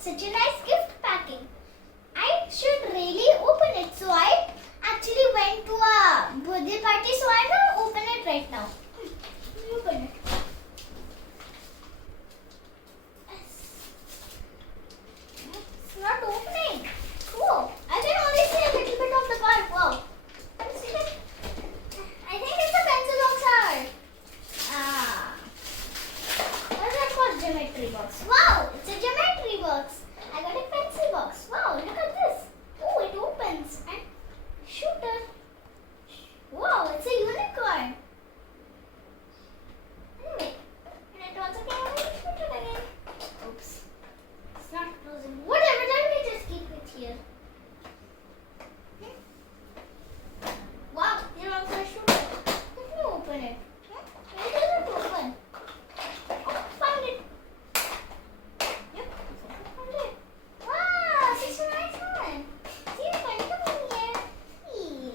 such a nice gift packing. I should really open it. So I actually went to a birthday party, so I'm gonna open it right now. Open it. It's not opening. Cool. I can only see a little bit of the card. Wow. I think it's a pencil box art. What is that called? Geometry box. Wow, it's a geometry box. I got a pencil box. Wow, look at this. Oh, it opens and shooter. Wow, it's a unicorn. Anyway, and it also came with a shooter again. Oops. It's not closing. Whatever, let me just keep it here. Wow, here also a shooter. Let me open it. Where does it open? Oh, found it. Yep, found it. Wow, such a nice one. See, come in here. Hey.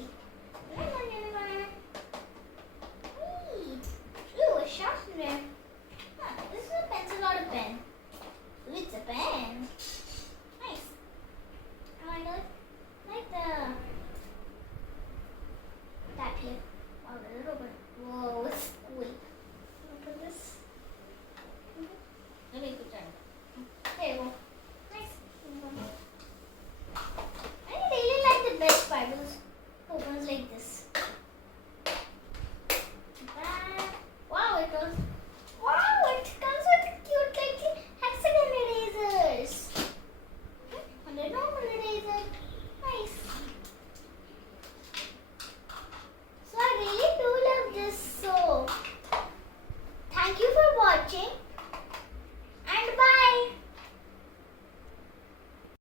Come on, unicorn. Hey. Ooh, a sharpener. Huh, this is a pencil or a pen? Ooh, it's a pen. Nice. I like the tap here. Wow, let it open. Whoa, it's cool. Open this. Let me put that. There you go. Nice. I really like the best part. It opens like this. Wow, it goes. Wow, it comes with cute like hexagon erasers. And a normal eraser. Nice. So I really do love this. So thank you for watching.